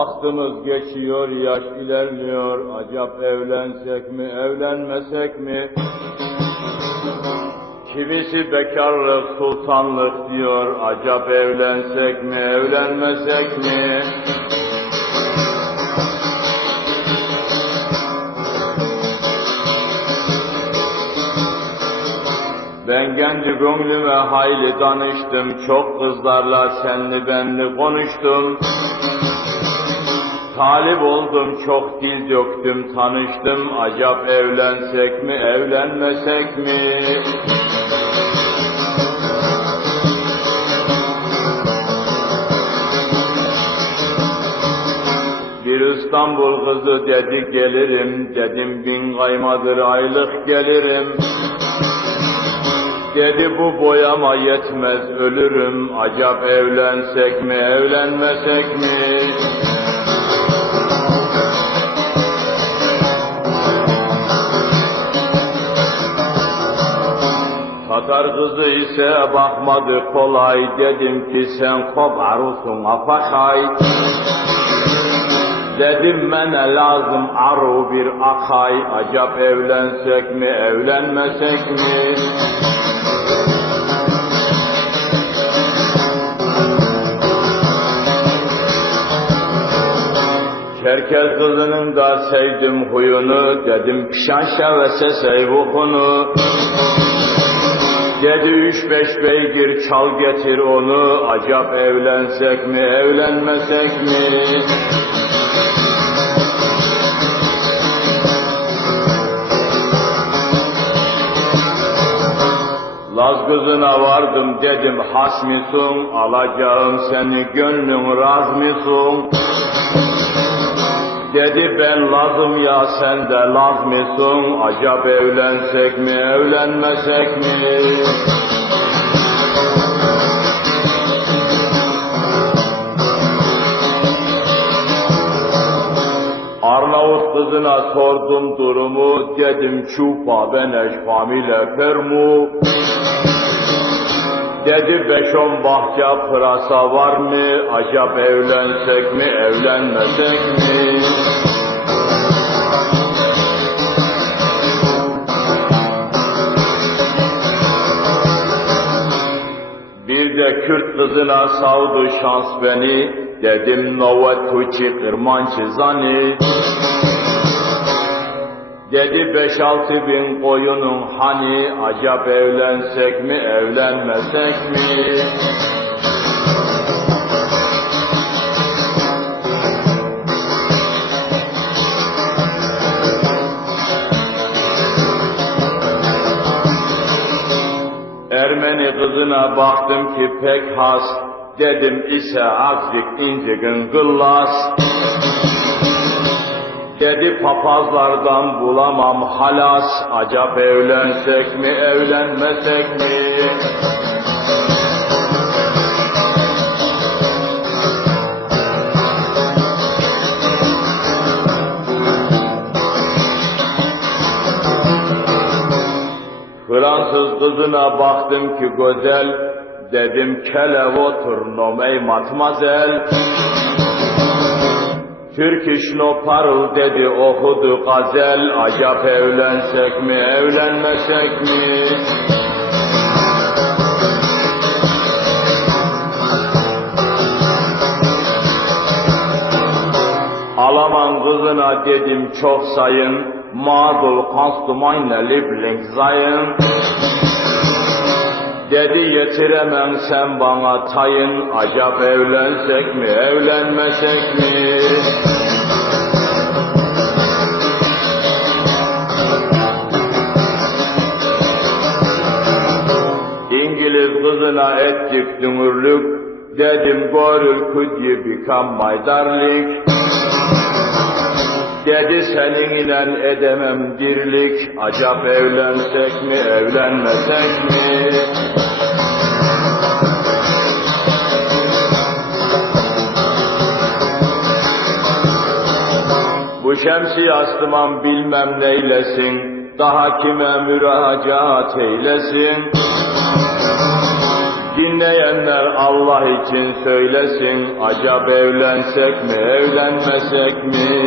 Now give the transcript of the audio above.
Vaktimiz geçiyor, yaş ilerliyor. Acap evlensek mi, evlenmesek mi? Kimisi bekarlık, sultanlık diyor. Acap evlensek mi, evlenmesek mi? Ben kendi gönlüme hayli danıştım, çok kızlarla senli benli konuştum. Talip oldum, çok dil döktüm, tanıştım. Acap evlensek mi, evlenmesek mi? Bir İstanbul kızı dedi gelirim, dedim bin kaymadır aylık gelirim. Dedi bu boyama yetmez ölürüm, acap evlensek mi, evlenmesek mi? Tatar kızı ise bakmadı kolay, dedim ki sen kobarusun apaşay. Dedim mene lazım aru bir akay, acap evlensek mi, evlenmesek mi? Çerkez kızının da sevdim huyunu, dedim pişan şevese seyvukunu. Dedi üç beş beygir çal getir onu, acap evlensek mi, evlenmesek mi? Laz kızına vardım dedim has mısın, alacağım seni gönlün raz mısın? Dedi ben lazım ya sen de laz mısın? Acap evlensek mi, evlenmesek mi? Arnavut kızına sordum durumu, dedim çupa ben eşfamile fermu. Dedi beş on bahçe pırasa var mı? Acap evlensek mi, evlenmesek mi? Bir de Kürt kızına savdu şans beni, dedim nova tuçi kırmancı zani. Dedi beş altı bin koyunun hani, acap evlensek mi, evlenmesek mi? Ermeni kızına baktım ki pek has, dedim ise azıcık incigin gıllas. Dedi papazlardan bulamam halas, acap evlensek mi, evlenmesek mi? Fransız kızına baktım ki güzel, dedim kelev otur nomey matmazel. Türk iş no parıl dedi okudu gazel, acap evlensek mi, evlenmesek mi? Alaman kızına dedim çok sayın, Madul kannst meine Liebling sein. Dedi yetiremem sen bana tayın, acap evlensek mi, evlenmesek mi? İngiliz kızına ettik dümürlük, dedim gorül could you become my? Dedi seninle edemem dirlik, acap evlensek mi, evlenmesek mi? Bu şemsi astıman bilmem neylesin, daha kime müracaat eylesin? Dinleyenler Allah için söylesin, acaba evlensek mi, evlenmesek mi?